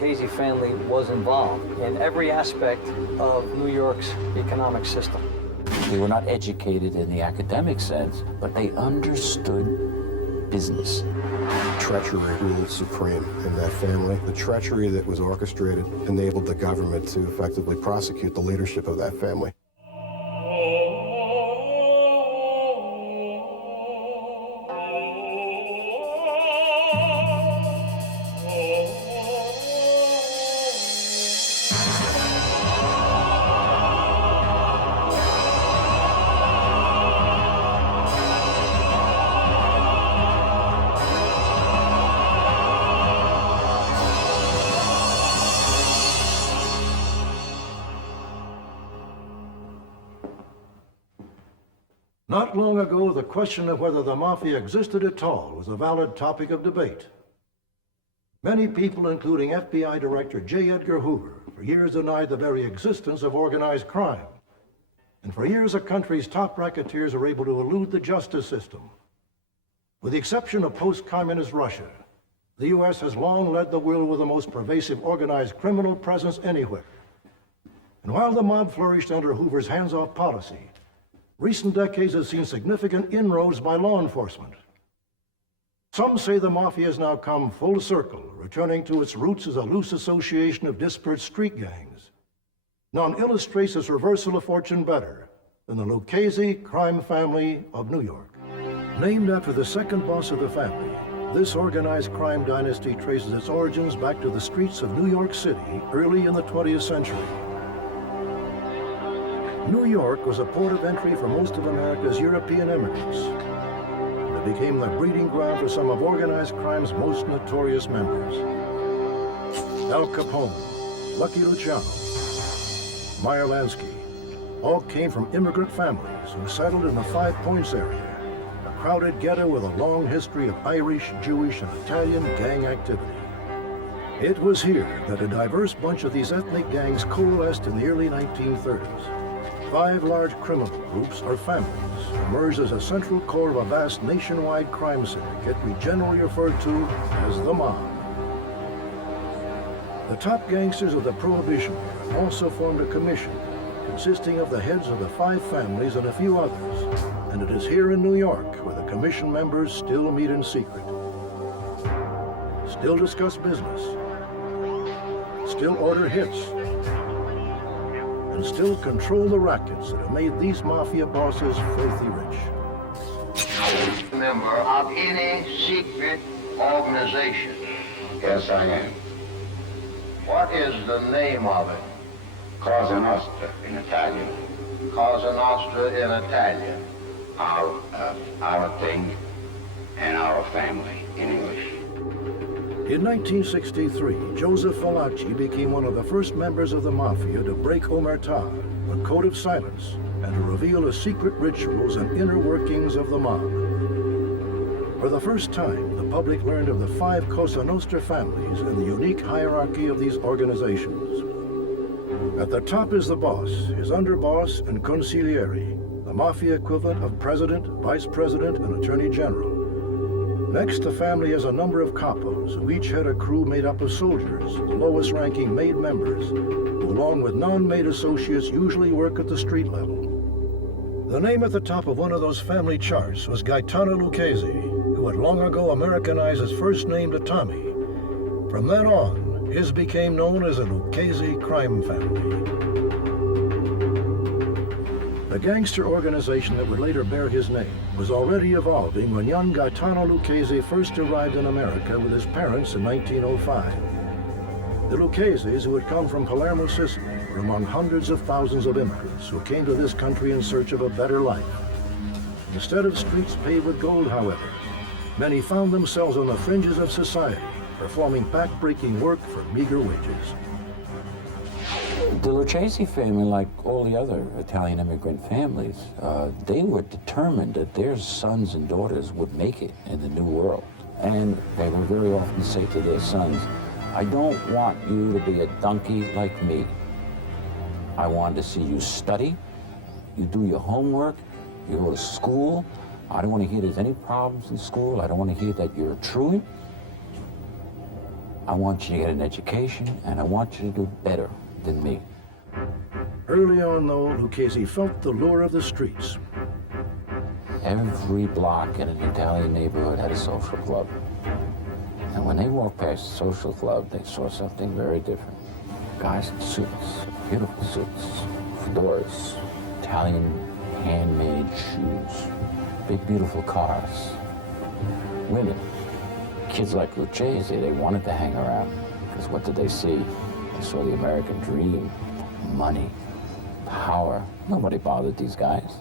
Lucchese family was involved in every aspect of New York's economic system. They were not educated in the academic sense, but they understood business. Treachery ruled supreme in that family. The treachery that was orchestrated enabled the government to effectively prosecute the leadership of that family. Not long ago, the question of whether the Mafia existed at all was a valid topic of debate. Many people, including FBI Director J. Edgar Hoover, for years denied the very existence of organized crime. And for years, the country's top racketeers were able to elude the justice system. With the exception of post-communist Russia, the U.S. has long led the world with the most pervasive organized criminal presence anywhere. And while the mob flourished under Hoover's hands-off policy, recent decades have seen significant inroads by law enforcement. Some say the Mafia has now come full circle, returning to its roots as a loose association of disparate street gangs. None illustrates this reversal of fortune better than the Lucchese crime family of New York. Named after the second boss of the family, this organized crime dynasty traces its origins back to the streets of New York City early in the 20th century. New York was a port of entry for most of America's European immigrants. It became the breeding ground for some of organized crime's most notorious members. Al Capone, Lucky Luciano, Meyer Lansky, all came from immigrant families who settled in the Five Points area, a crowded ghetto with a long history of Irish, Jewish, and Italian gang activity. It was here that a diverse bunch of these ethnic gangs coalesced in the early 1930s. 5 large criminal groups or families emerged as a central core of a vast nationwide crime syndicate we generally refer to as the mob. The top gangsters of the Prohibition era also formed a commission consisting of the heads of the 5 families and a few others, and it is here in New York where the commission members still meet in secret, still discuss business, still order hits, and still control the rackets that have made these Mafia bosses filthy rich. Member of any secret organization? Yes, I am. What is the name of it? Cosa Nostra in Italian. Cosa Nostra in Italian. Our thing and our family in English. In 1963, Joseph Valachi became one of the first members of the Mafia to break omertà, a code of silence, and to reveal the secret rituals and inner workings of the mob. For the first time, the public learned of the 5 Cosa Nostra families and the unique hierarchy of these organizations. At the top is the boss, his underboss, and consigliere, the Mafia equivalent of president, vice president, and attorney general. Next, the family has a number of capos, who each had a crew made up of soldiers, the lowest-ranking made members, who along with non-made associates usually work at the street level. The name at the top of one of those family charts was Gaetano Lucchese, who had long ago Americanized his first name to Tommy. From then on, his became known as the Lucchese crime family. The gangster organization that would later bear his name was already evolving when young Gaetano Lucchese first arrived in America with his parents in 1905. The Luccheses, who had come from Palermo, Sicily, were among hundreds of thousands of immigrants who came to this country in search of a better life. Instead of streets paved with gold, however, many found themselves on the fringes of society, performing back-breaking work for meager wages. The Lucchese family, like all the other Italian immigrant families, they were determined that their sons and daughters would make it in the new world. And they would very often say to their sons, I don't want you to be a donkey like me. I want to see you study, you do your homework, you go to school. I don't want to hear there's any problems in school. I don't want to hear that you're a truant. I want you to get an education, and I want you to do better than me. Early on, though, Lucchese felt the lure of the streets. Every block in an Italian neighborhood had a social club. And when they walked past the social club, they saw something very different. Guys in suits, beautiful suits, fedoras, Italian handmade shoes, big beautiful cars, women. Kids like Lucchese, they wanted to hang around, because what did they see? They saw the American dream, money, power. Nobody bothered these guys.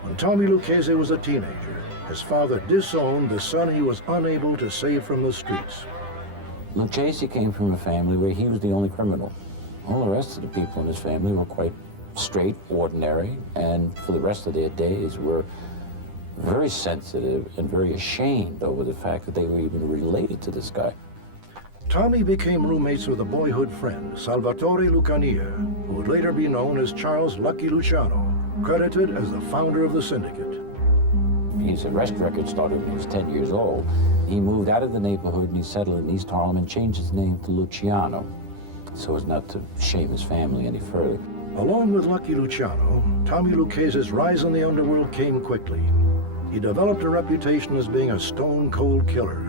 When Tommy Lucchese was a teenager, his father disowned the son he was unable to save from the streets. Lucchese came from a family where he was the only criminal. All the rest of the people in his family were quite straight, ordinary, and for the rest of their days were very sensitive and very ashamed over the fact that they were even related to this guy. Tommy became roommates with a boyhood friend, Salvatore Lucania, who would later be known as Charles Lucky Luciano, credited as the founder of the syndicate. His arrest record started when he was 10 years old. He moved out of the neighborhood and he settled in East Harlem and changed his name to Luciano, so as not to shame his family any further. Along with Lucky Luciano, Tommy Lucchese's rise in the underworld came quickly. He developed a reputation as being a stone-cold killer.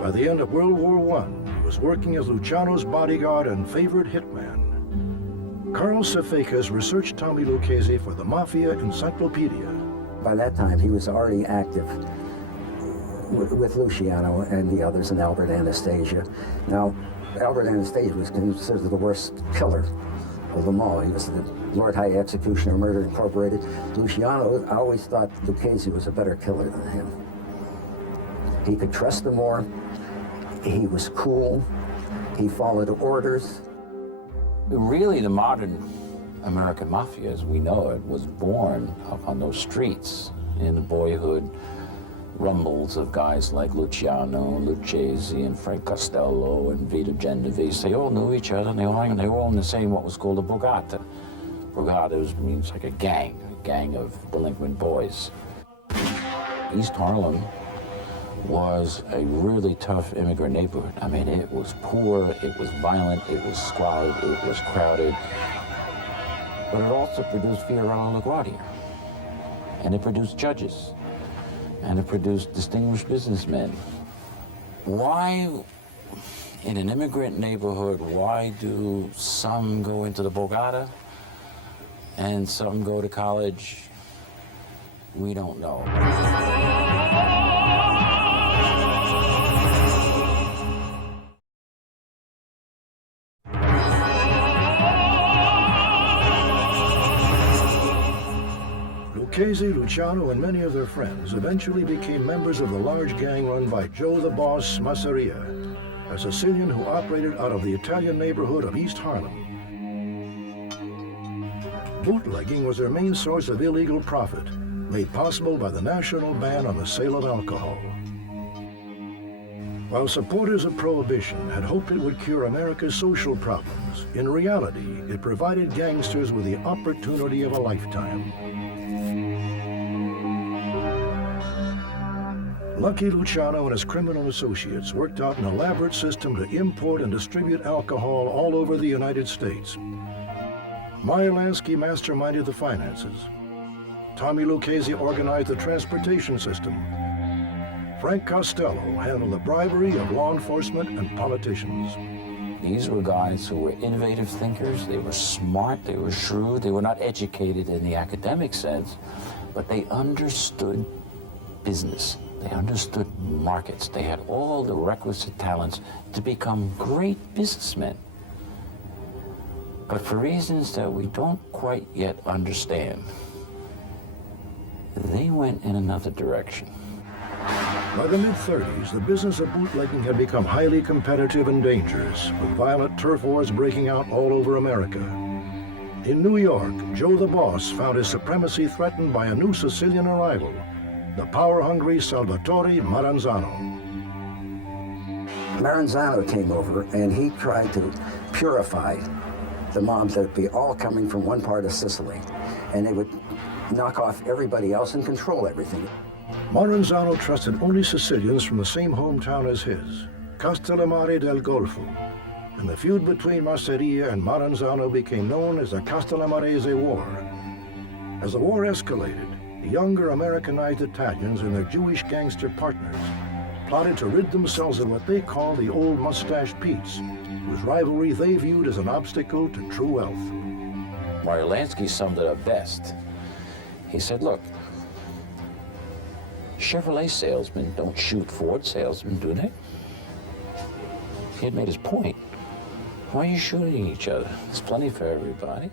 By the end of World War I, he was working as Luciano's bodyguard and favorite hitman. Carl Sefakis researched Tommy Lucchese for the Mafia Encyclopedia. By that time, he was already active with Luciano and the others, and Albert Anastasia. Now, Albert Anastasia was considered the worst killer of them all. He was the Lord High Executioner, Murder Incorporated. Luciano, I always thought Lucchese was a better killer than him. He could trust him more. He was cool. He followed orders. Really, the modern American Mafia, as we know it, was born up on those streets in the boyhood rumbles of guys like Luciano, Lucchese, and Frank Costello, and Vito Genovese. They all knew each other, and they were all in the same, what was called a brigata. Brigata means like a gang of delinquent boys. East Harlem was a really tough immigrant neighborhood. I mean, it was poor, it was violent, it was squalid, it was crowded. But it also produced Fiorello LaGuardia. And it produced judges. And it produced distinguished businessmen. Why, in an immigrant neighborhood, why do some go into the Borgata and some go to college? We don't know. Lucchese, Luciano, and many of their friends eventually became members of the large gang run by Joe the Boss Masseria, a Sicilian who operated out of the Italian neighborhood of East Harlem. Bootlegging was their main source of illegal profit, made possible by the national ban on the sale of alcohol. While supporters of Prohibition had hoped it would cure America's social problems, in reality, it provided gangsters with the opportunity of a lifetime. Lucky Luciano and his criminal associates worked out an elaborate system to import and distribute alcohol all over the United States. Meyer Lansky masterminded the finances. Tommy Lucchese organized the transportation system. Frank Costello handled the bribery of law enforcement and politicians. These were guys who were innovative thinkers. They were smart, they were shrewd. They were not educated in the academic sense, but they understood business. They understood markets. They had all the requisite talents to become great businessmen. But for reasons that we don't quite yet understand, they went in another direction. By the mid-30s, the business of bootlegging had become highly competitive and dangerous, with violent turf wars breaking out all over America. In New York, Joe the Boss found his supremacy threatened by a new Sicilian arrival, the power-hungry Salvatore Maranzano. Maranzano came over and he tried to purify the mobs that would be all coming from one part of Sicily, and they would knock off everybody else and control everything. Maranzano trusted only Sicilians from the same hometown as his. Castellamare del Golfo, and the feud between Masseria and Maranzano became known as the Castellamarese War. As the war escalated, the younger Americanized Italians and their Jewish gangster partners plotted to rid themselves of what they called the old Mustache Pete's, whose rivalry they viewed as an obstacle to true wealth. Lansky summed it up best. He said, look, Chevrolet salesmen don't shoot Ford salesmen, do they? He had made his point. Why are you shooting each other? There's plenty for everybody.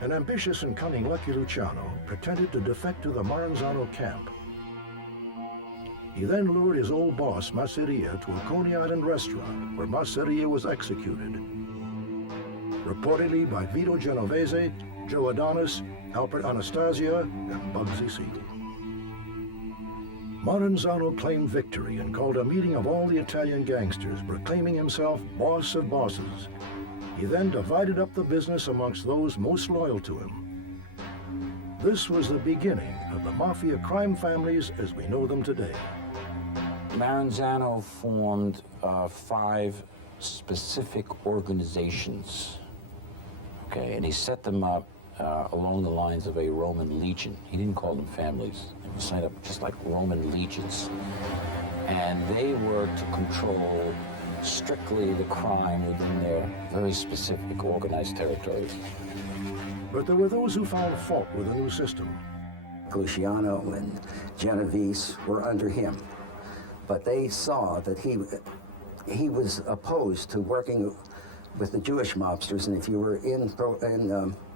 An ambitious and cunning Lucky Luciano pretended to defect to the Maranzano camp. He then lured his old boss, Masseria, to a Coney Island restaurant where Masseria was executed, reportedly by Vito Genovese, Joe Adonis, Albert Anastasia, and Bugsy Siegel. Maranzano claimed victory and called a meeting of all the Italian gangsters, proclaiming himself boss of bosses. He then divided up the business amongst those most loyal to him. This was the beginning of the Mafia crime families as we know them today. Maranzano formed 5 specific organizations, okay, and he set them up along the lines of a Roman legion. He didn't call them families. They were set up just like Roman legions. And they were to control strictly the crime within their very specific organized territories. But there were those who found fault with the new system. Luciano and Genovese were under him, but they saw that he was opposed to working with the Jewish mobsters, and if you were in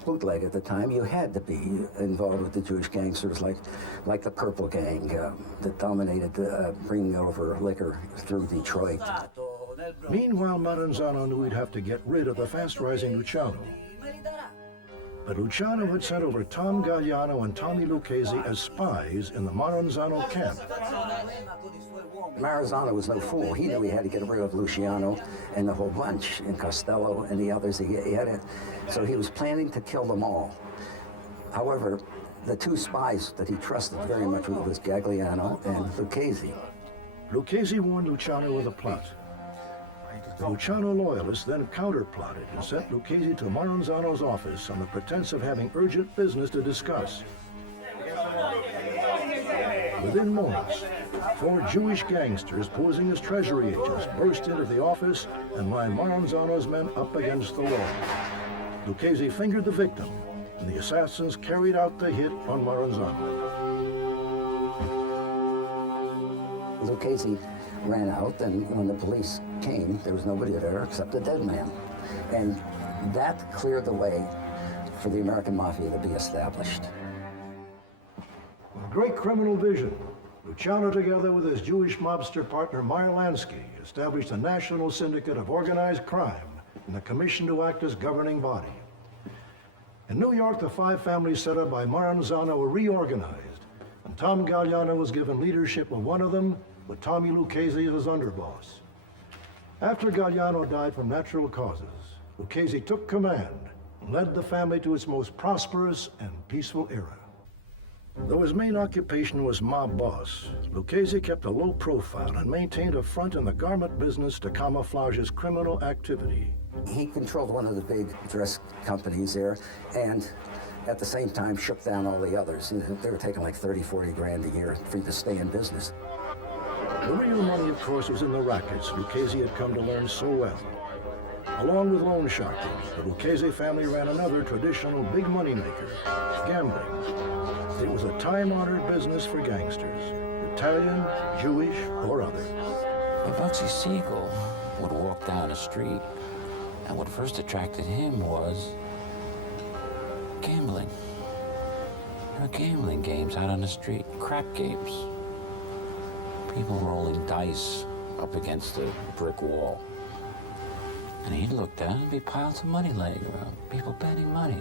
bootleg at the time, you had to be involved with the Jewish gangsters like the Purple Gang that dominated bringing over liquor through Detroit. Meanwhile, Maranzano knew he'd have to get rid of the fast-rising Luciano. But Luciano had sent over Tom Galliano and Tommy Lucchese as spies in the Maranzano camp. Maranzano was no fool. He knew he had to get rid of Luciano and the whole bunch, and Costello and the others. So he was planning to kill them all. However, the 2 spies that he trusted very much was Gagliano and Lucchese. Lucchese warned Luciano of the plot. The Luciano loyalists then counter-plotted and sent Lucchese to Maranzano's office on the pretense of having urgent business to discuss. Within moments, 4 Jewish gangsters posing as treasury agents burst into the office and lined Maranzano's men up against the wall. Lucchese fingered the victim, and the assassins carried out the hit on Maranzano. Lucchese ran out, and when the police came, there was nobody there except a dead man. And that cleared the way for the American Mafia to be established. With great criminal vision, Luciano, together with his Jewish mobster partner Meyer Lansky, established a national syndicate of organized crime and the commission to act as governing body. In New York, the 5 families set up by Maranzano were reorganized, and Tom Galliano was given leadership of one of them, with Tommy Lucchese as underboss. After Galliano died from natural causes, Lucchese took command and led the family to its most prosperous and peaceful era. Though his main occupation was mob boss, Lucchese kept a low profile and maintained a front in the garment business to camouflage his criminal activity. He controlled one of the big dress companies there, and at the same time shook down all the others. They were taking like 30, 40 grand a year for you to stay in business. The real money, of course, was in the rackets Lucchese had come to learn so well. Along with loan sharking, the Lucchese family ran another traditional big money maker, gambling. It was a time-honored business for gangsters, Italian, Jewish, or other. But Bugsy Siegel would walk down the street, and what first attracted him was gambling. There were gambling games out on the street, crap games. People rolling dice up against a brick wall. And he'd look down and be piles of money laying around, people betting money.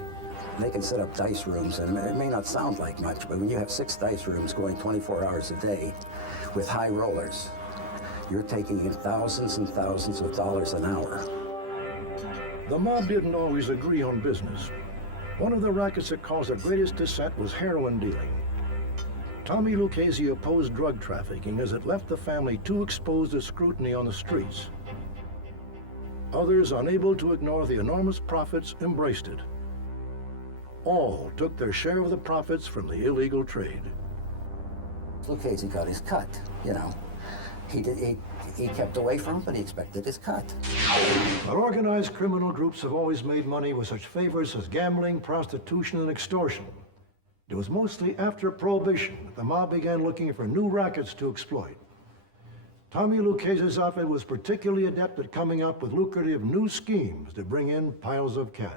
They can set up dice rooms, and it may not sound like much, but when you have 6 dice rooms going 24 hours a day with high rollers, you're taking in thousands and thousands of dollars an hour. The mob didn't always agree on business. One of the rackets that caused the greatest dissent was heroin dealing. Tommy Lucchese opposed drug trafficking as it left the family too exposed to scrutiny on the streets. Others, unable to ignore the enormous profits, embraced it. All took their share of the profits from the illegal trade. Lucchese got his cut, you know. He kept away from it, but he expected his cut. But organized criminal groups have always made money with such favors as gambling, prostitution, and extortion. It was mostly after Prohibition that the mob began looking for new rackets to exploit. Tommy Lucchese's outfit was particularly adept at coming up with lucrative new schemes to bring in piles of cash.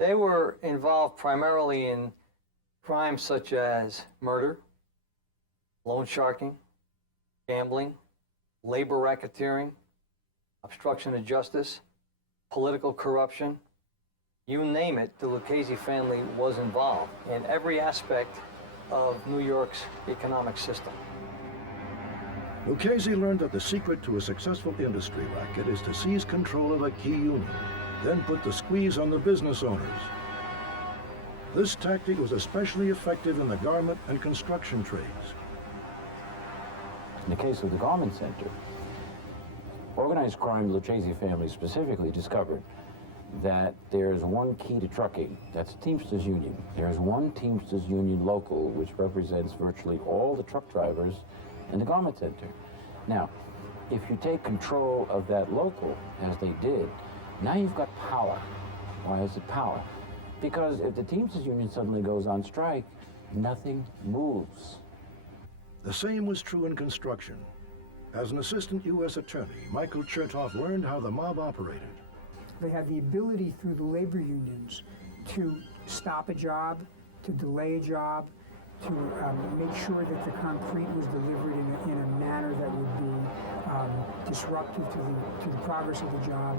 They were involved primarily in crimes such as murder, loan sharking, gambling, labor racketeering, obstruction of justice, political corruption. You name it, the Lucchese family was involved in every aspect of New York's economic system. Lucchese learned that the secret to a successful industry racket is to seize control of a key union, then put the squeeze on the business owners. This tactic was especially effective in the garment and construction trades. In the case of the garment center, organized crime, Lucchese family specifically discovered that there's one key to trucking, that's Teamsters Union. There's one Teamsters Union local, which represents virtually all the truck drivers in the garment center. Now, if you take control of that local, as they did, now you've got power. Why is it power? Because if the Teamsters Union suddenly goes on strike, nothing moves. The same was true in construction. As an assistant U.S. attorney, Michael Chertoff learned how the mob operated. They had the ability through the labor unions to stop a job, to delay a job, to make sure that the concrete was delivered in a manner that would be disruptive to the progress of the job.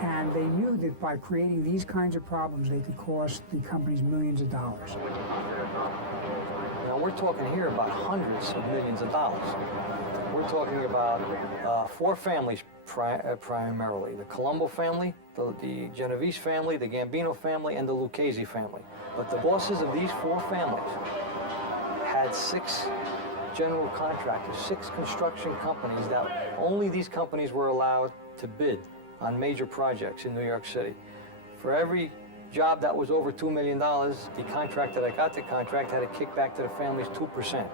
And they knew that by creating these kinds of problems, they could cost the companies millions of dollars. Now, we're talking here about hundreds of millions of dollars. We're talking about four families primarily: the Colombo family, the Genovese family, the Gambino family, and the Lucchese family. But the bosses of these four families had 6 general contractors, 6 construction companies that only these companies were allowed to bid on major projects in New York City. For every job that was over $2 million, the contractor that got the contract had to kick back to the families 2%.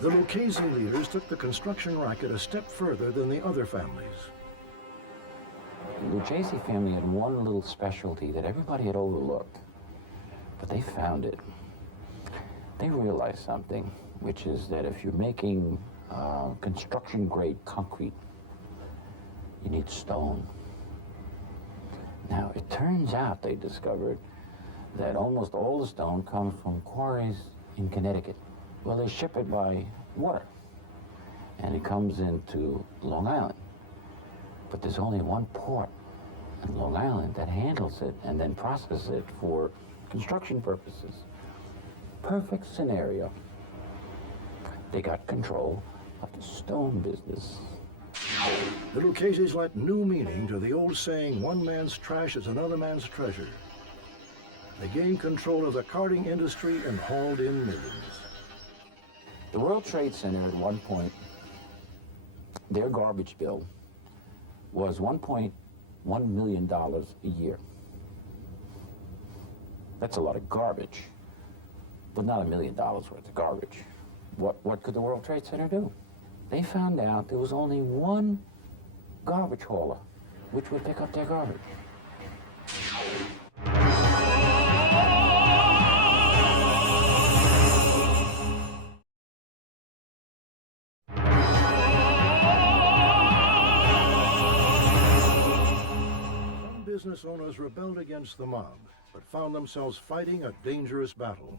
The Lucchese leaders took the construction racket a step further than the other families. The Lucchese family had one little specialty that everybody had overlooked, but they found it. They realized something, which is that if you're making construction-grade concrete, you need stone. Now, it turns out, they discovered, that almost all the stone comes from quarries in Connecticut. Well, they ship it by water, and it comes into Long Island. But there's only one port in Long Island that handles it and then processes it for construction purposes. Perfect scenario. They got control of the stone business. The Luccheses lent new meaning to the old saying, one man's trash is another man's treasure. They gained control of the carting industry and hauled in millions. The World Trade Center at one point, their garbage bill was $1.1 million a year. That's a lot of garbage, but not $1 million worth of garbage. What could the World Trade Center do? They found out there was only one garbage hauler which would pick up their garbage. Some business owners rebelled against the mob, but found themselves fighting a dangerous battle.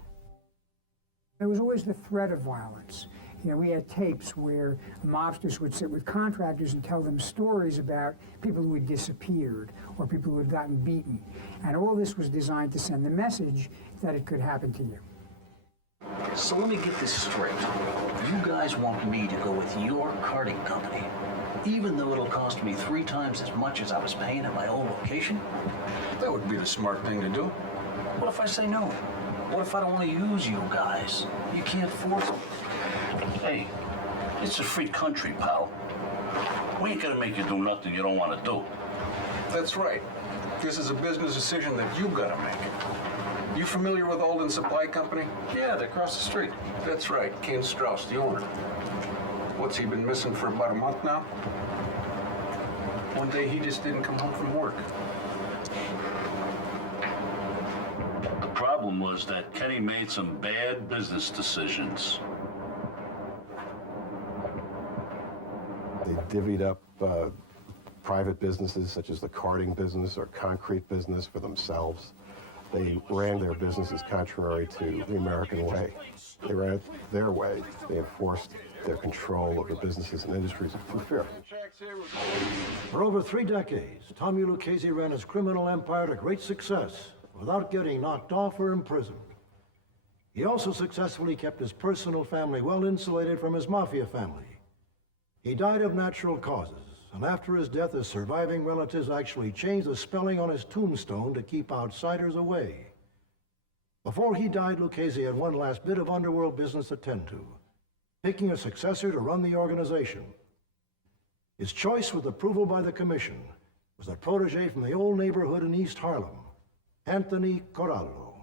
There was always the threat of violence. You know, we had tapes where mobsters would sit with contractors and tell them stories about people who had disappeared or people who had gotten beaten. And all this was designed to send the message that it could happen to you. So let me get this straight. You guys want me to go with your carting company, even though it'll cost me 3 times as much as I was paying at my old location? That would be the smart thing to do. What if I say no? What if I don't want to use you guys? You can't force it. Hey, it's a free country, pal. We ain't gonna make you do nothing you don't want to do. That's right. This is a business decision that you gotta make. You familiar with Alden Supply Company? Yeah, they're across the street. That's right, Ken Strauss, the owner. What's he been missing for about a month now? One day he just didn't come home from work. The problem was that Kenny made some bad business decisions. They divvied up private businesses such as the carting business or concrete business for themselves. They ran their businesses contrary to the American way. They ran it their way. They enforced their control over businesses and industries through fear. For over 3 decades, Tommy Lucesi ran his criminal empire to great success without getting knocked off or imprisoned. He also successfully kept his personal family well insulated from his Mafia family. He died of natural causes, and after his death, his surviving relatives actually changed the spelling on his tombstone to keep outsiders away. Before he died, Lucesi had one last bit of underworld business to tend to, picking a successor to run the organization. His choice, with approval by the commission, was a protege from the old neighborhood in East Harlem, Anthony Corallo.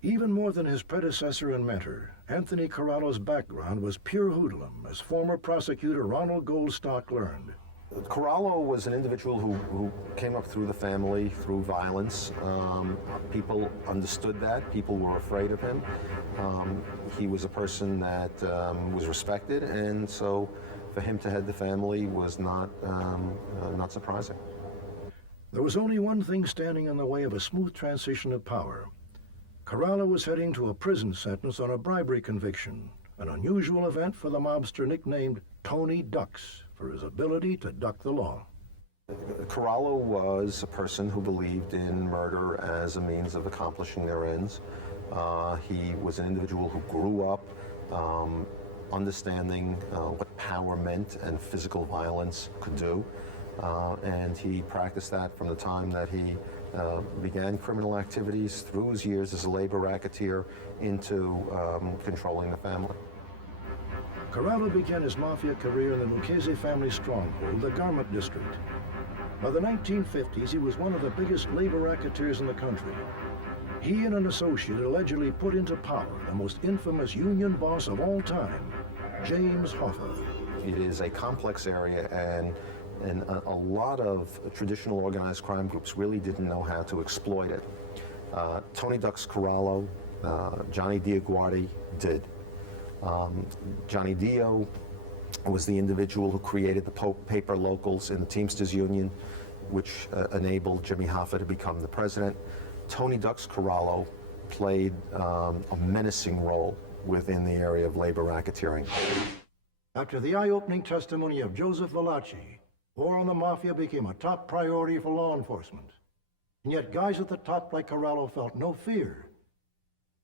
Even more than his predecessor and mentor, Anthony Corallo's background was pure hoodlum, as former prosecutor Ronald Goldstock learned. Corallo was an individual who came up through the family, through violence. People understood that. People were afraid of him. He was a person that was respected, and so for him to head the family was not surprising. There was only one thing standing in the way of a smooth transition of power. Corallo was heading to a prison sentence on a bribery conviction, an unusual event for the mobster nicknamed Tony Ducks for his ability to duck the law. Corallo was a person who believed in murder as a means of accomplishing their ends. He was an individual who grew up understanding what power meant and physical violence could do. And he practiced that from the time that he began criminal activities through his years as a labor racketeer into controlling the family. Corallo began his Mafia career in the Lucchese family stronghold, the Garment District. By the 1950s, he was one of the biggest labor racketeers in the country. He and an associate allegedly put into power the most infamous union boss of all time, James Hoffa. It is a complex area, and a lot of traditional organized crime groups really didn't know how to exploit it. Tony Ducks Corallo, Johnny Diaguardi did. Johnny Dio was the individual who created the paper locals in the Teamsters Union, which enabled Jimmy Hoffa to become the president. Tony Ducks Corallo played a menacing role within the area of labor racketeering. After the eye-opening testimony of Joseph Valachi, war on the Mafia became a top priority for law enforcement. And yet guys at the top like Corallo felt no fear.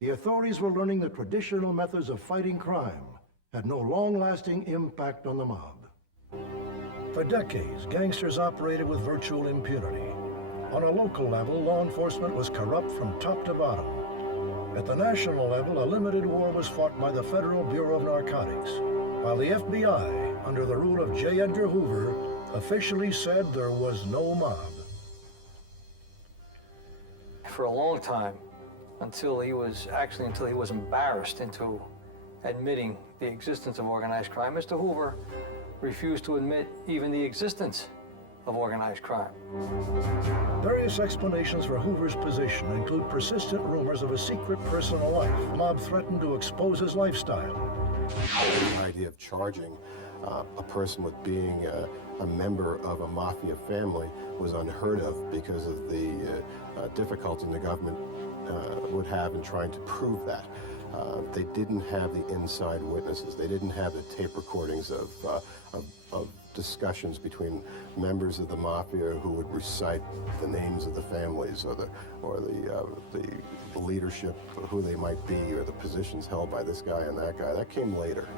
The authorities were learning that traditional methods of fighting crime had no long-lasting impact on the mob. For decades, gangsters operated with virtual impunity. On a local level, law enforcement was corrupt from top to bottom. At the national level, a limited war was fought by the Federal Bureau of Narcotics, while the FBI, under the rule of J. Edgar Hoover, officially said there was no mob. For a long time, until he was embarrassed into admitting the existence of organized crime, Mr. Hoover refused to admit even the existence of organized crime. Various explanations for Hoover's position include persistent rumors of a secret personal life. The mob threatened to expose his lifestyle. The idea of charging a person with being a member of a mafia family was unheard of because of the difficulty the government would have in trying to prove that. They didn't have the inside witnesses. They didn't have the tape recordings of discussions between members of the mafia who would recite the names of the families or the leadership, who they might be, or the positions held by this guy and that guy. That came later.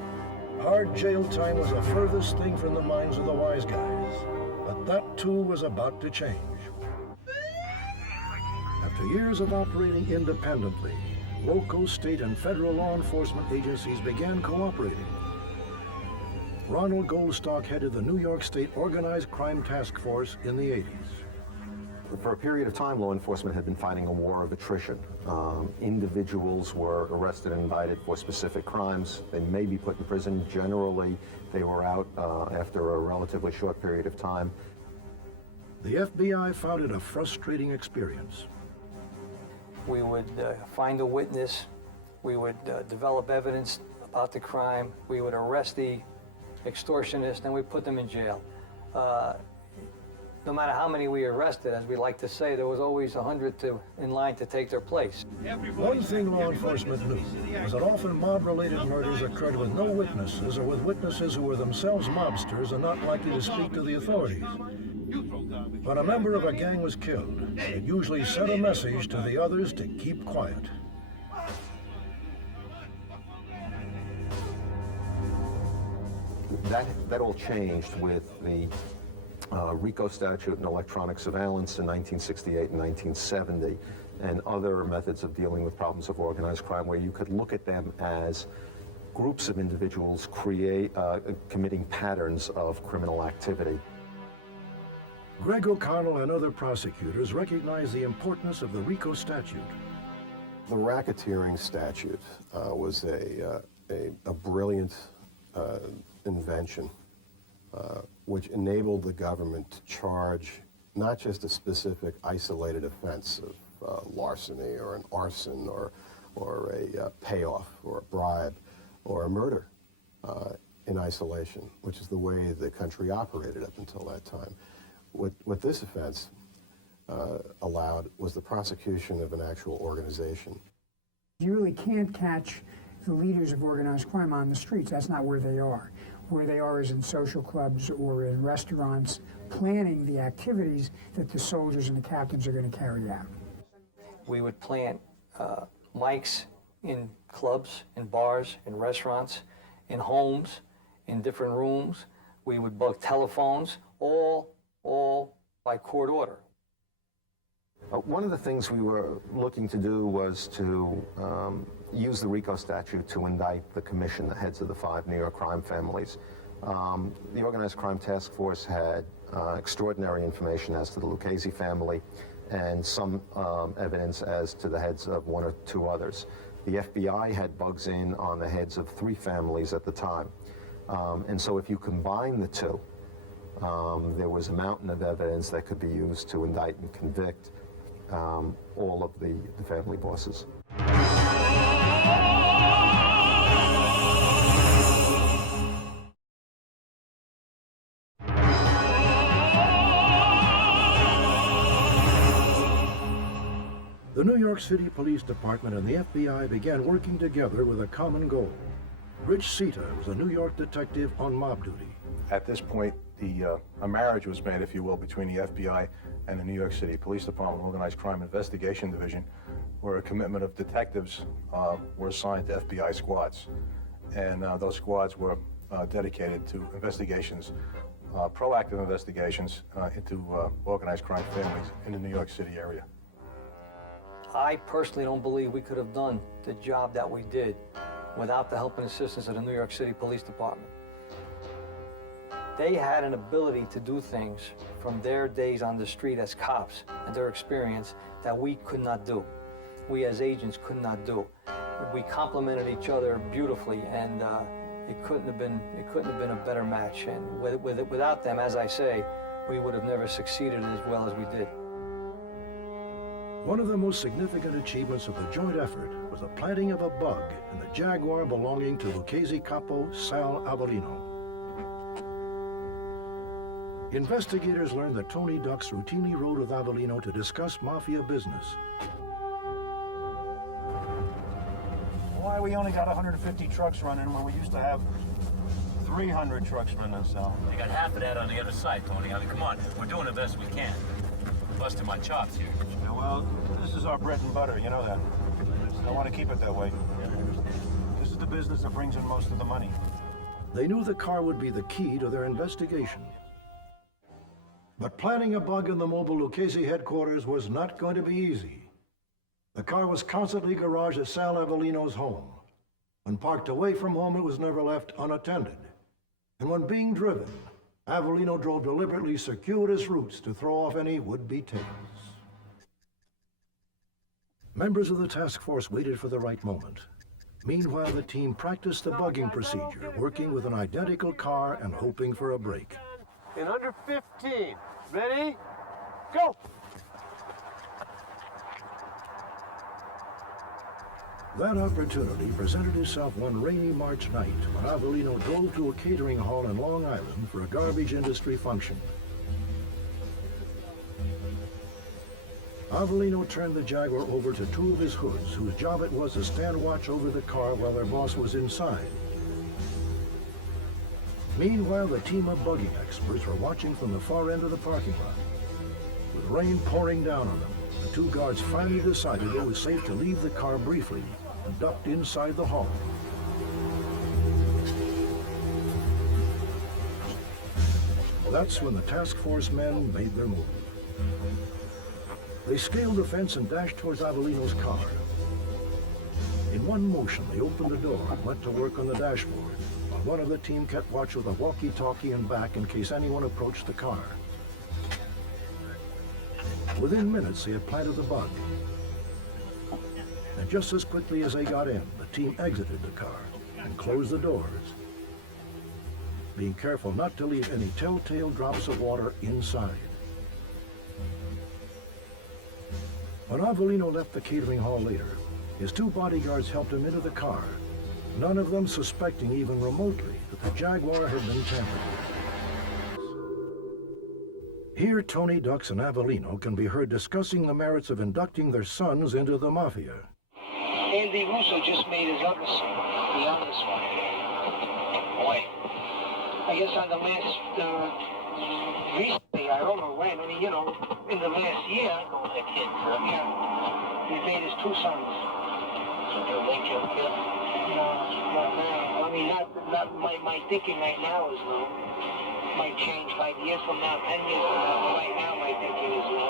Hard jail time was the furthest thing from the minds of the wise guys, but that too was about to change. After After years of operating independently, local, state, and federal law enforcement agencies began cooperating. Ronald Goldstock headed the New York State Organized Crime Task Force in the 80s. For a period of time, law enforcement had been fighting a war of attrition. Individuals were arrested and indicted for specific crimes. They may be put in prison. Generally, they were out after a relatively short period of time. The FBI found it a frustrating experience. We would find a witness. We would develop evidence about the crime. We would arrest the extortionist, and we put them in jail. No matter how many we arrested, as we like to say, there was always 100 in line to take their place. One thing law enforcement knew was that often mob-related murders occurred with no witnesses or with witnesses who were themselves mobsters and not likely to speak to the authorities. When a member of a gang was killed, it usually sent a message to the others to keep quiet. That all changed with the RICO statute and electronic surveillance in 1968 and 1970, and other methods of dealing with problems of organized crime where you could look at them as groups of individuals committing patterns of criminal activity. Greg O'Connell and other prosecutors recognized the importance of the RICO statute. The racketeering statute was a brilliant invention which enabled the government to charge not just a specific isolated offense of larceny or an arson or a payoff or a bribe or a murder in isolation, which is the way the country operated up until that time. What this offense allowed was the prosecution of an actual organization. You really can't catch the leaders of organized crime on the streets. That's not where they are. Where they are is in social clubs or in restaurants, planning the activities that the soldiers and the captains are going to carry out. We would plant mics in clubs, in bars, in restaurants, in homes, in different rooms. We would bug telephones, all by court order. One of the things we were looking to do was to use the RICO statute to indict the commission, the heads of the 5 New York crime families. The Organized Crime Task Force had extraordinary information as to the Lucesi family and some evidence as to the heads of 1 or 2 others. The FBI had bugs in on the heads of 3 families at the time. And so if you combine the 2, there was a mountain of evidence that could be used to indict and convict all of the family bosses. The New York City Police Department and the FBI began working together with a common goal. Rich Sita was a New York detective on mob duty. At this point, a marriage was made, if you will, between the FBI and the New York City Police Department Organized Crime Investigation Division, where a commitment of detectives were assigned to FBI squads. And those squads were dedicated to investigations, proactive investigations into organized crime families in the New York City area. I personally don't believe we could have done the job that we did without the help and assistance of the New York City Police Department. They had an ability to do things from their days on the street as cops and their experience that we could not do. We as agents could not do. We complemented each other beautifully, and it couldn't have been a better match. And without them, as I say, we would have never succeeded as well as we did. One of the most significant achievements of the joint effort was the planting of a bug in the Jaguar belonging to Lucesi capo Sal Avellino. Investigators learned that Tony Ducks routinely rode with Avellino to discuss Mafia business. Why we only got 150 trucks running when we used to have 300 trucks running, so. You got half of that on the other side, Tony. I mean, come on, we're doing the best we can. Busting my chops here. Yeah, well, this is our bread and butter, you know that. I want to keep it that way. This is the business that brings in most of the money. They knew the car would be the key to their investigation. But planting a bug in the mobile Lucchese headquarters was not going to be easy. The car was constantly garaged at Sal Avellino's home. When parked away from home, it was never left unattended. And when being driven, Avellino drove deliberately circuitous routes to throw off any would-be tails. Members of the task force waited for the right moment. Meanwhile, the team practiced the bugging procedure, working with an identical car and hoping for a break. In under 15. Ready? Go! That opportunity presented itself one rainy March night when Avellino drove to a catering hall in Long Island for a garbage industry function. Avellino turned the Jaguar over to two of his hoods, whose job it was to stand watch over the car while their boss was inside. Meanwhile, the team of bugging experts were watching from the far end of the parking lot. With rain pouring down on them, the two guards finally decided it was safe to leave the car briefly and ducked inside the hall. That's when the task force men made their move. They scaled the fence and dashed towards Avellino's car. In one motion, they opened the door and went to work on the dashboard, while one of the team kept watch with a walkie-talkie in back in case anyone approached the car. Within minutes, they had planted the bug. And just as quickly as they got in, the team exited the car and closed the doors, being careful not to leave any telltale drops of water inside. When Avellino left the catering hall later, his two bodyguards helped him into the car, none of them suspecting even remotely that the Jaguar had been tampered with. Here, Tony Ducks and Avellino can be heard discussing the merits of inducting their sons into the Mafia. Andy Russo just made his other son, the youngest one. Boy, I guess on the last, recently, I don't know when, I mean, you know, in the last year, yeah, he made his two sons. So they'll make him, no, I mean, not my thinking right now is no. Might change 5 years from now, 10 years from now. Right now, my thinking is no.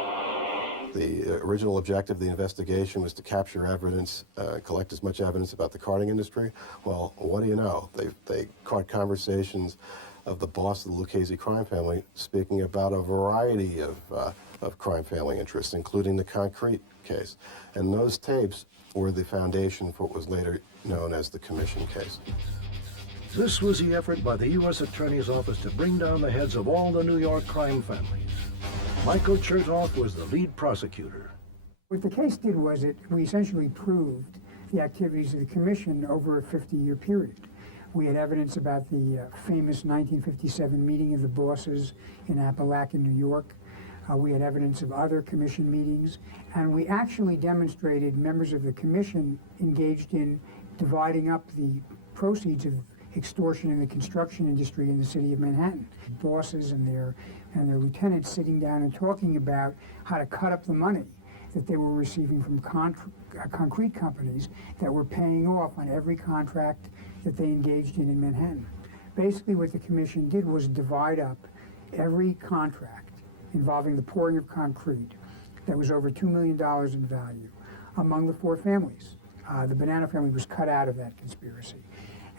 The original objective of the investigation was to capture evidence, collect as much evidence about the carting industry. Well, what do you know? They caught conversations of the boss of the Lucesi crime family speaking about a variety of crime family interests, including the concrete case. And those tapes were the foundation for what was later known as the Commission case. This was the effort by the U.S. Attorney's Office to bring down the heads of all the New York crime families. Michael Chertoff was the lead prosecutor. What the case did was we essentially proved the activities of the Commission over a 50-year period. We had evidence about the famous 1957 meeting of the bosses in Appalachia, New York. We had evidence of other Commission meetings, and we actually demonstrated members of the Commission engaged in dividing up the proceeds of extortion in the construction industry in the city of Manhattan. Bosses and their lieutenants sitting down and talking about how to cut up the money that they were receiving from concrete companies that were paying off on every contract that they engaged in Manhattan. Basically what the Commission did was divide up every contract involving the pouring of concrete that was over $2 million in value among the four families. The Banana family was cut out of that conspiracy.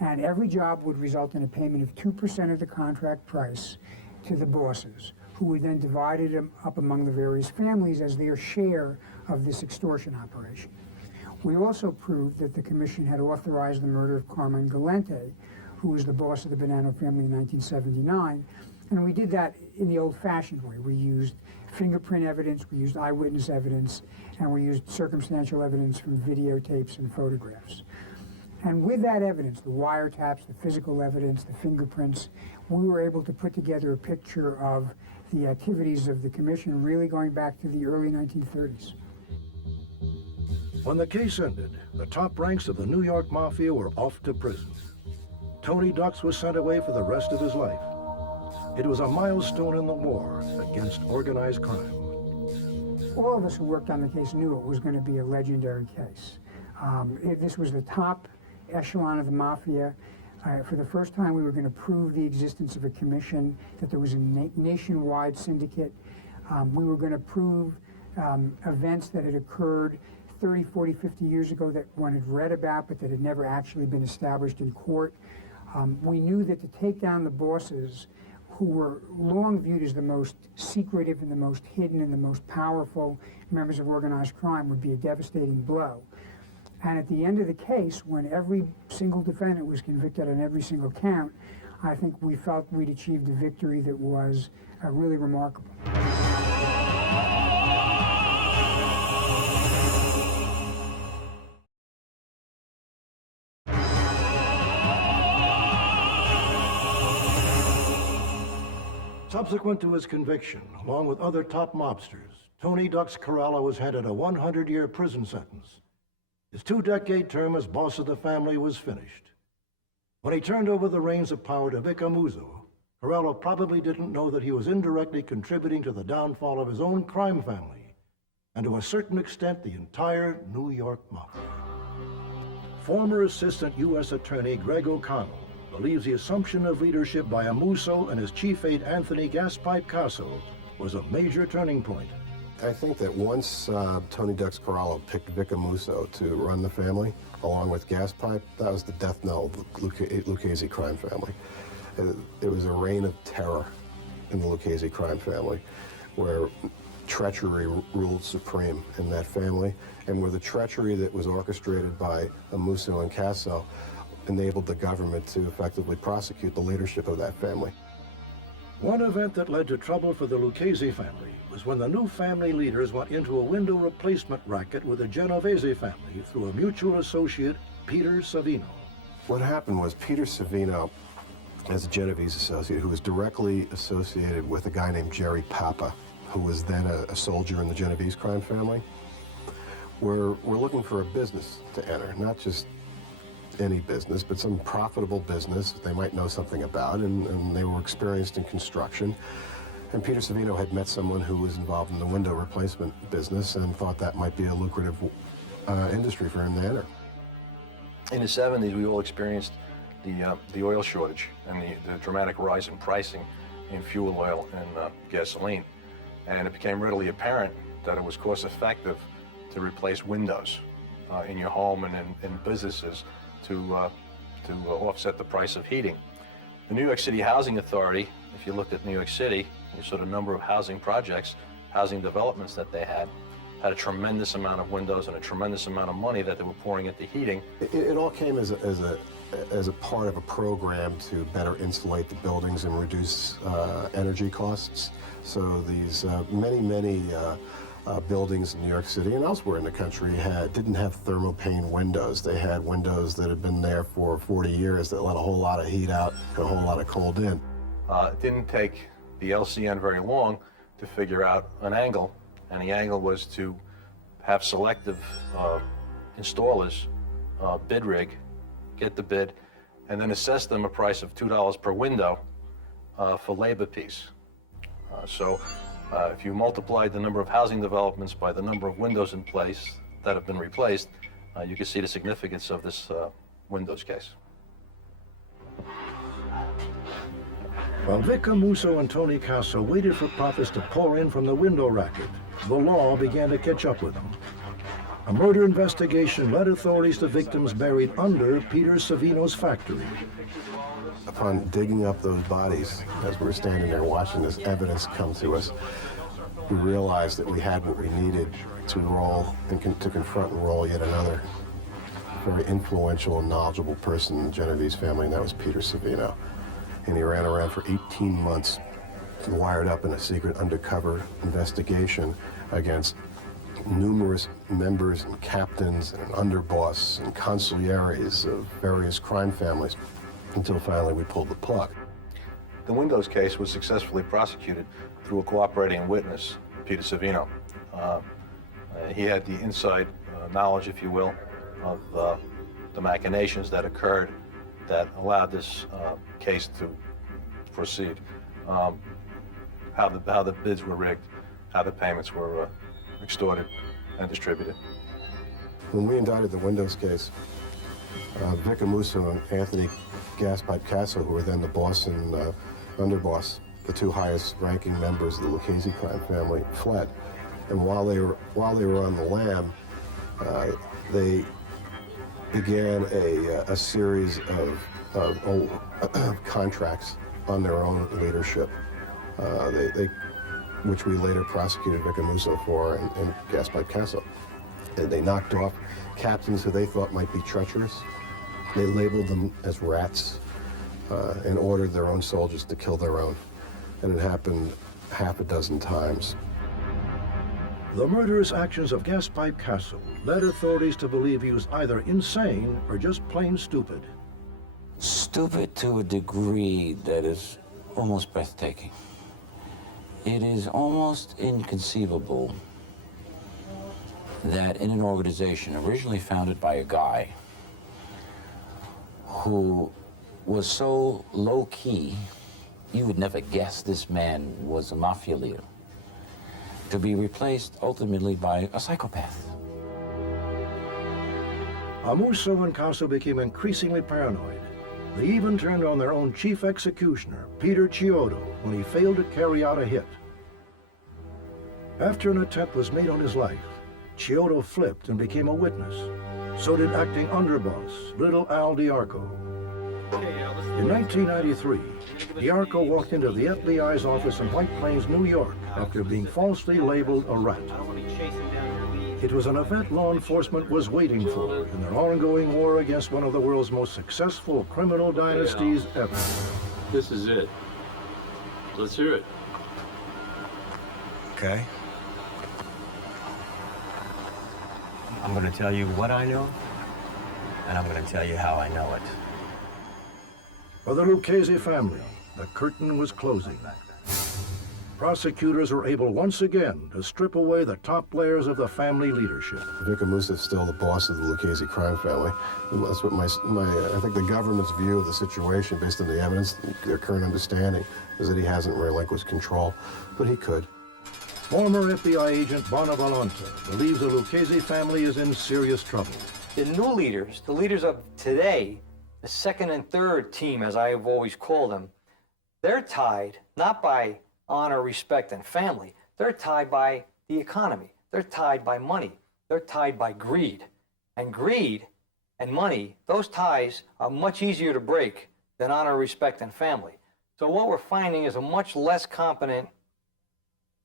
And every job would result in a payment of 2% of the contract price to the bosses, who would then divide it up among the various families as their share of this extortion operation. We also proved that the Commission had authorized the murder of Carmen Galante, who was the boss of the Banana family in 1979, and we did that in the old-fashioned way. We used fingerprint evidence, we used eyewitness evidence, and we used circumstantial evidence from videotapes and photographs. And with that evidence, the wiretaps, the physical evidence, the fingerprints, we were able to put together a picture of the activities of the Commission really going back to the early 1930s. When the case ended, the top ranks of the New York Mafia were off to prison. Tony Ducks was sent away for the rest of his life. It was a milestone in the war against organized crime. All of us who worked on the case knew it was going to be a legendary case. This was the top echelon of the Mafia. For the first time, we were going to prove the existence of a commission, that there was a nationwide syndicate. We were going to prove events that had occurred 30, 40, 50 years ago that one had read about, but that had never actually been established in court. We knew that to take down the bosses, who were long viewed as the most secretive and the most hidden and the most powerful members of organized crime, would be a devastating blow. And at the end of the case, when every single defendant was convicted on every single count, I think we felt we'd achieved a victory that was really remarkable. Subsequent to his conviction, along with other top mobsters, Tony Ducks Corralo was handed a 100-year prison sentence. His 2-decade term as boss of the family was finished. When he turned over the reins of power to Vic Amuso, Corralo probably didn't know that he was indirectly contributing to the downfall of his own crime family, and to a certain extent, the entire New York Mafia. Former Assistant U.S. Attorney Greg O'Connell believes the assumption of leadership by Amuso and his chief aide Anthony Gaspipe Casso was a major turning point. I think that once Tony Ducks Corralo picked Vic Amuso to run the family, along with Gaspipe, that was the death knell of the Lucchese crime family. It was a reign of terror in the Lucchese crime family, where treachery ruled supreme in that family, and where the treachery that was orchestrated by Amuso and Casso enabled the government to effectively prosecute the leadership of that family. One event that led to trouble for the Lucchese family was when the new family leaders went into a window replacement racket with the Genovese family through a mutual associate, Peter Savino. What happened was Peter Savino, as a Genovese associate, who was directly associated with a guy named Jerry Papa, who was then a soldier in the Genovese crime family, were looking for a business to enter, not just any business, but some profitable business that they might know something about, and they were experienced in construction. And Peter Savino had met someone who was involved in the window replacement business and thought that might be a lucrative industry for him to enter. In the 70s, we all experienced the oil shortage and the dramatic rise in pricing in fuel oil and gasoline. And it became readily apparent that it was cost effective to replace windows in your home and in businesses to offset the price of heating. The New York City Housing Authority, if you looked at New York City, you saw the number of housing projects, housing developments that they had a tremendous amount of windows and a tremendous amount of money that they were pouring into heating. It all came as a part of a program to better insulate the buildings and reduce energy costs. So these many buildings in New York City and elsewhere in the country didn't have thermopane windows. They had windows that had been there for 40 years that let a whole lot of heat out and a whole lot of cold in. It didn't take the LCN very long to figure out an angle, and the angle was to have selective installers bid rig, get the bid, and then assess them a price of $2 per window for labor piece. If you multiplied the number of housing developments by the number of windows in place that have been replaced, you can see the significance of this windows case. While Vic Amuso and Tony Casso waited for profits to pour in from the window racket, the law began to catch up with them. A murder investigation led authorities to victims buried under Peter Savino's factory. Upon digging up those bodies, as we were standing there watching this evidence come to us, we realized that we had what we needed to roll and to confront and roll yet another very influential and knowledgeable person in the Genovese family, and that was Peter Savino. And he ran around for 18 months, wired up in a secret undercover investigation against numerous members and captains and underboss and consiglieres of various crime families, until finally we pulled the plug. The windows case was successfully prosecuted through a cooperating witness, Peter Savino. He had the inside knowledge, if you will, of the machinations that occurred that allowed this case to proceed. How the bids were rigged, how the payments were extorted and distributed. When we indicted the windows case, Vic Amuso and Anthony Gaspipe Casso, who were then the boss and underboss, the two highest ranking members of the Lucchese crime family, fled. And while they were on the lam, They began a series of contracts on their own leadership, which we later prosecuted Vicamuso for and Gaspipe Casso. They knocked off captains who they thought might be treacherous. They labeled them as rats and ordered their own soldiers to kill their own. And it happened half a dozen times. The murderous actions of Gaspipe Casso led authorities to believe he was either insane or just plain stupid. Stupid to a degree that is almost breathtaking. It is almost inconceivable that in an organization originally founded by a guy who was so low-key, you would never guess this man was a mafia leader, to be replaced ultimately by a psychopath. Amuso and Casso became increasingly paranoid. They even turned on their own chief executioner, Peter Chiodo, when he failed to carry out a hit. After an attempt was made on his life, Chiodo flipped and became a witness. So did acting underboss, Little Al Diarco. In 1993, Diarco walked into the FBI's office in White Plains, New York, after being falsely labeled a rat. It was an event law enforcement was waiting for in their ongoing war against one of the world's most successful criminal dynasties ever. This is it. Let's hear it. Okay. I'm going to tell you what I know, and I'm going to tell you how I know it. For the Lucesi family, the curtain was closing. Prosecutors were able once again to strip away the top layers of the family leadership. Vicamuso is still the boss of the Lucchese crime family. That's what I think the government's view of the situation, based on the evidence, their current understanding, is that he hasn't relinquished control, but he could. Former FBI agent Bonavolonta believes the Lucchese family is in serious trouble. The new leaders, the leaders of today, the second and third team, as I have always called them, they're tied not by honor, respect, and family. They're tied by the economy. They're tied by money. They're tied by greed. And greed and money, those ties are much easier to break than honor, respect, and family. So what we're finding is a much less competent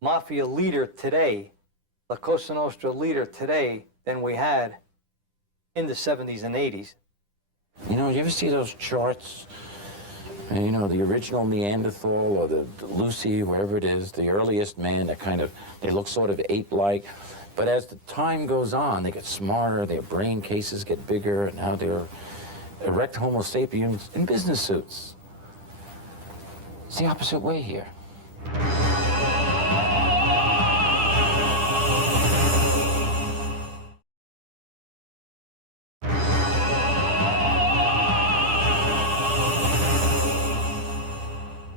mafia leader today, the Cosa Nostra leader today, than we had in the 70s and 80s. You know, you ever see those charts? And, you know, the original Neanderthal or the Lucy, wherever it is, the earliest man, they look sort of ape-like. But as the time goes on, they get smarter, their brain cases get bigger, and now they're erect Homo sapiens in business suits. It's the opposite way here.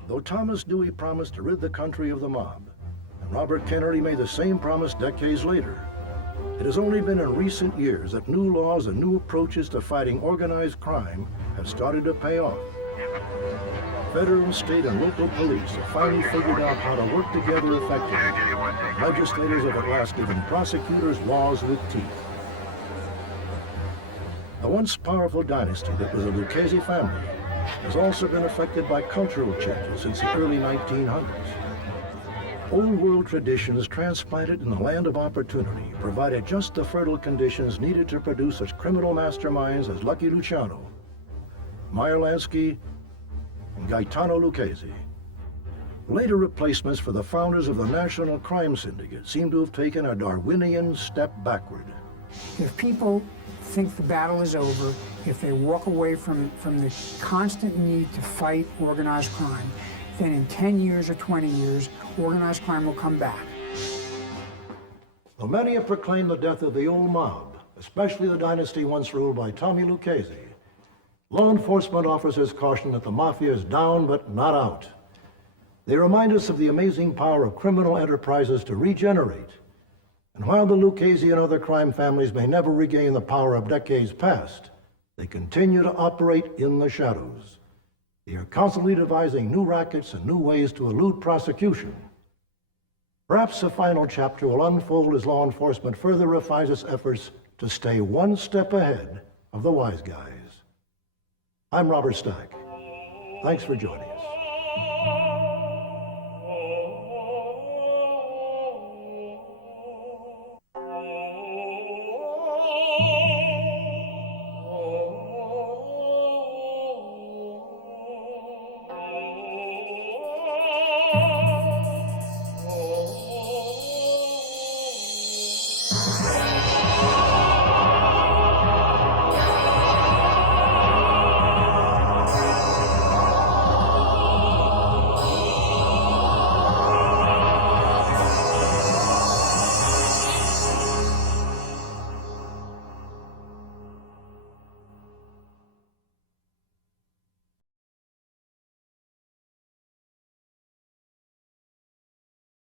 Though Thomas Dewey promised to rid the country of the mob, and Robert Kennedy made the same promise decades later, it has only been in recent years that new laws and new approaches to fighting organized crime have started to pay off. Federal, state, and local police have finally figured out how to work together effectively. Legislators have at last given prosecutors laws with teeth. The once powerful dynasty that was the Lucchese family has also been affected by cultural changes since the early 1900s. Old world traditions transplanted in the land of opportunity provided just the fertile conditions needed to produce such criminal masterminds as Lucky Luciano, Meyer Lansky, and Gaetano Lucchese. Later replacements for the founders of the National Crime Syndicate seem to have taken a Darwinian step backward. If people think the battle is over, if they walk away from the constant need to fight organized crime, then in 10 years or 20 years, organized crime will come back. Though many have proclaimed the death of the old mob, especially the dynasty once ruled by Tommy Lucchese, law enforcement officers caution that the mafia is down but not out. They remind us of the amazing power of criminal enterprises to regenerate. And while the Lucchese and other crime families may never regain the power of decades past, they continue to operate in the shadows. They are constantly devising new rackets and new ways to elude prosecution. Perhaps the final chapter will unfold as law enforcement further refines its efforts to stay one step ahead of the wise guys. I'm Robert Stack. Thanks for joining us.